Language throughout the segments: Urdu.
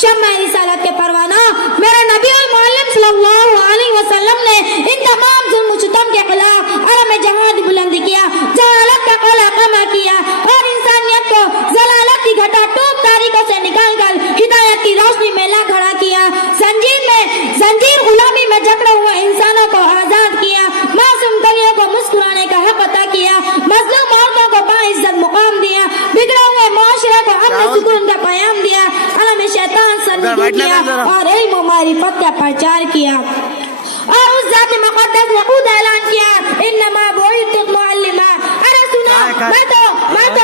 شمع رسالت کے پروانہ میرے نبی المعلم صلی اللہ علیہ وسلم نے ان تمام ظلم و ستم کے خلاف عالم جہاد بلند کیا، جہالت کا قلعہ قمع کیا اور انسانیت کو ضلالت کی گھٹا ٹوپ تاریخوں سے نکال کر ہدایت کی روشنی میں لا کھڑا کیا، زنجیر غلامی میں جکڑے ہوئے انسانوں کو آزاد کیا، معصوم کلیوں کو مسکرانے کا حق عطا کیا، مظلوم عورتوں کو باعزت مقام دیا، بگڑے ہوئے معاشرے کو امن سکون کا پیام دیا، عالم شیطان سرنگو کیا اور علم و معرفت کا پرچار کیا۔ اور اس ذات مقدس نے خود اعلان کیا انما بعثت معلما، ارے سنا میں تو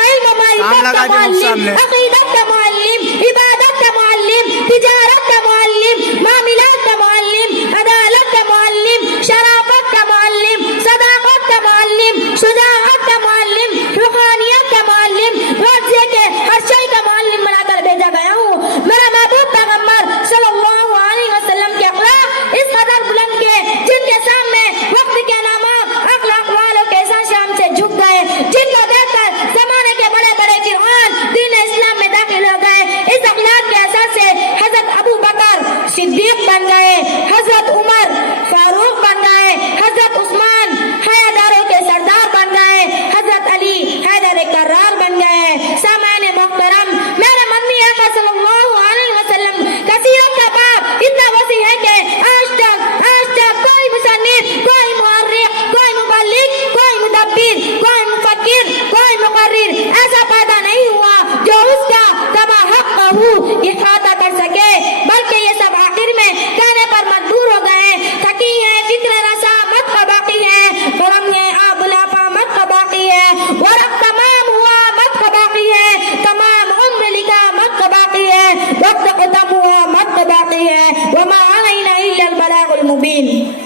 علم و معرفت کا معلم، عقیدت کا معلم، عبادت کا معلم، تجارت کا معلم، معاملات کا معلم، عدالت کا معلم، شرافت کا معلم، صداقت کا معلم، شجاعت کا معلم، روحانیت کا معلم، غرضے کے ہر شے کا معلم بنا کر بھیجا گیا ہوں۔ میرا محبوب پیغمبر صلی اللہ علیہ وسلم کے اخلاق اس قدر بلند کے جن کے سامنے وقت کے نامات عقل اقوال و کیسا شام سے جھک گئے، جن کو دیکھ کر زمانے کے بڑے بڑے فرعون دین اسلام میں داخل ہو گئے، اس اخلاق کے اثر سے حضرت ابو بکر صدیق بن گئے، حضرت عمر فاروق بن گئے، حضرت عثمان حیاداروں کے سردار بن گئے، حضرت علی حیدر کرار بن گئے۔ سامعین محترم، میرے مدنی آقا صلی اللہ علیہ وسلم کا سیرت کا باب اتنا وسیع ہے کہ آج تک کوئی مصنف، کوئی مؤرخ، کوئی مبلغ، کوئی مدبر، کوئی مفکر، کوئی مقرر ایسا پیدا نہیں ہوا جو اس کا کما حق احاطہ کر سکے، بلکہ یہ سب آخر میں کہنے پر مجبور ہو گئے، تھکی ہے فکر رسا مت کا باقی ہے، گرم ہے آب بلاپا مت کا باقی ہے، ورق تمام ہوا مت کا باقی ہے، تمام عمر لکھا مت کا باقی ہے، وقت ختم ہوا مت کا باقی ہے، وما علینا الا البلاغ المبین۔